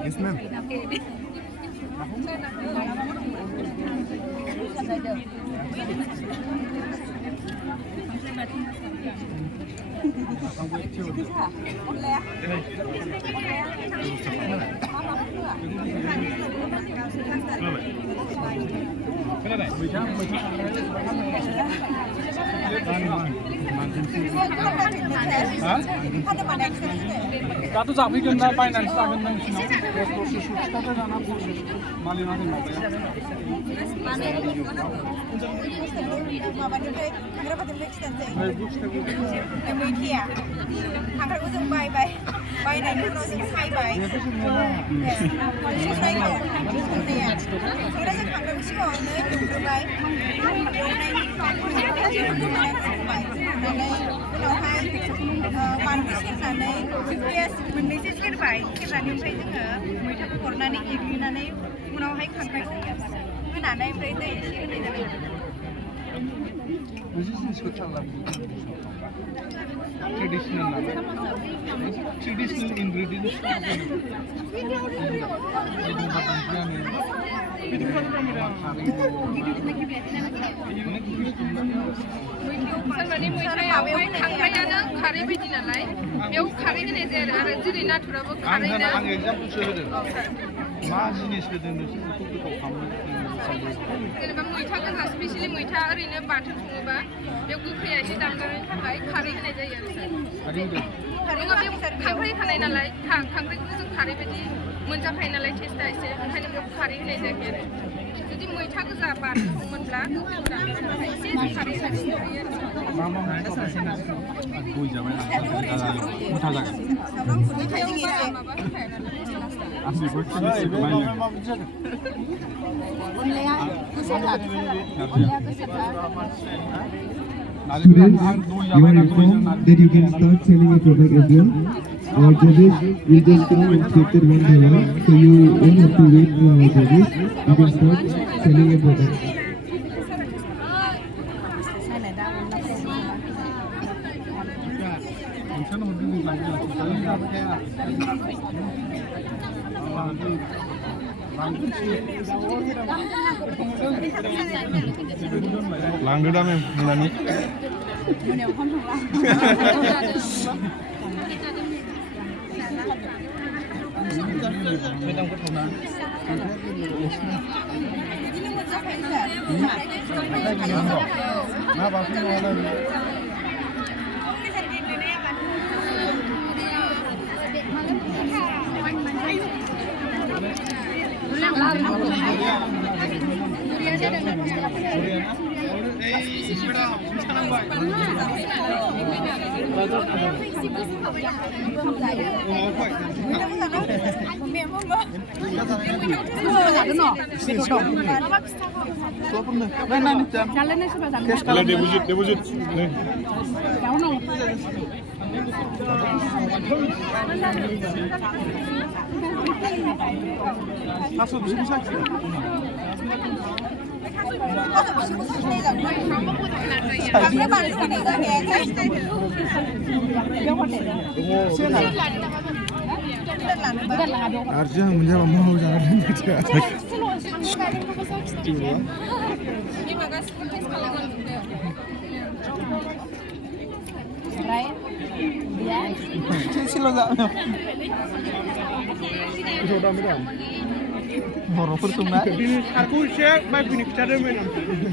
Yes, ma'am. दाथ' जाफैगोन ना बायनानैसो जागोन ना नोंसिनाव दसे सुखिथाबो जाना मालिना माबाया माबानिफ्राय हाग्राबारिनिफ्राय खिथानोसै मैथिया हाग्राखौ जों बायबाय बायनायनि उनाव जों सायबाय सायबाय हाग्राया हाग्रा जों हाग्राखौ सिगाङावनो एवग्रोबाय एवनायनि उनावहाय बानलु सेरनानै पियाज मोननैसो सेरबाय सेरनानै ओमफ्राय जोङो मैथाखौ हरनानै एग्लिनानै उनावहाय खांख्राइखौ होनानै ओमफ्राय दै एसे होनाय जाबाय Traditional ingredients. खांख्रायानो खारै बायदि नालाय बेयाव खारै होनाय जायो आरो जेरै नाथुराबो खारै ना आं एग्जामपोलसो होदों मा जिनिस होदों नोंसोर बेखौ गोथाव खालामनो जेनेबा मैथा गोजा स्पेसियली मैथा ओरैनो बाथोन सङोबा बेयाव गोखैया एसे दानगारनायनि थाखाय खारै होनाय जायो आरो नङा बेयाव खांख्राइ थानाय नालाय खांख्राइखौ जों खारै बायदि मोनजाखायो नालाय टेस्टआ एसे ओंखायनो बेयाव खारै होनाय जायाखै आरो जुदि मैथा गोजा बाथोन संमोनब्ला एसे खारै होनानै संजायो Students, you are informed that you can start selling your product as well. Our judges will just come and check it one by one, so you won't have to wait for our judges. You can start selling your product. लांदो दा मेम मोनानि मोनायाव ओंखाम संला मेदाम गोथावना बिदिनो मोनजाखायो मा बांसिन नङा deposit थास' बिसुं साखि आरो जों मोनजाबा मावो जागोन बर'फोर संना खारखौ एसे बायफैनो खिथादोंमोन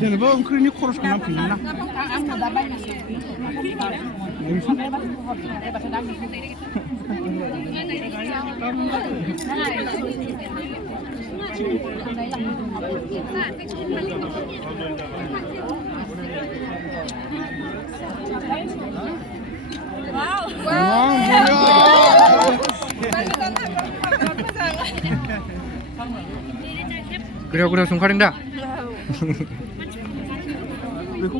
जेनेबा ओंख्रिनि खरस खालामफैनो ना गोथाव गोथाव संखादों दा बेखौ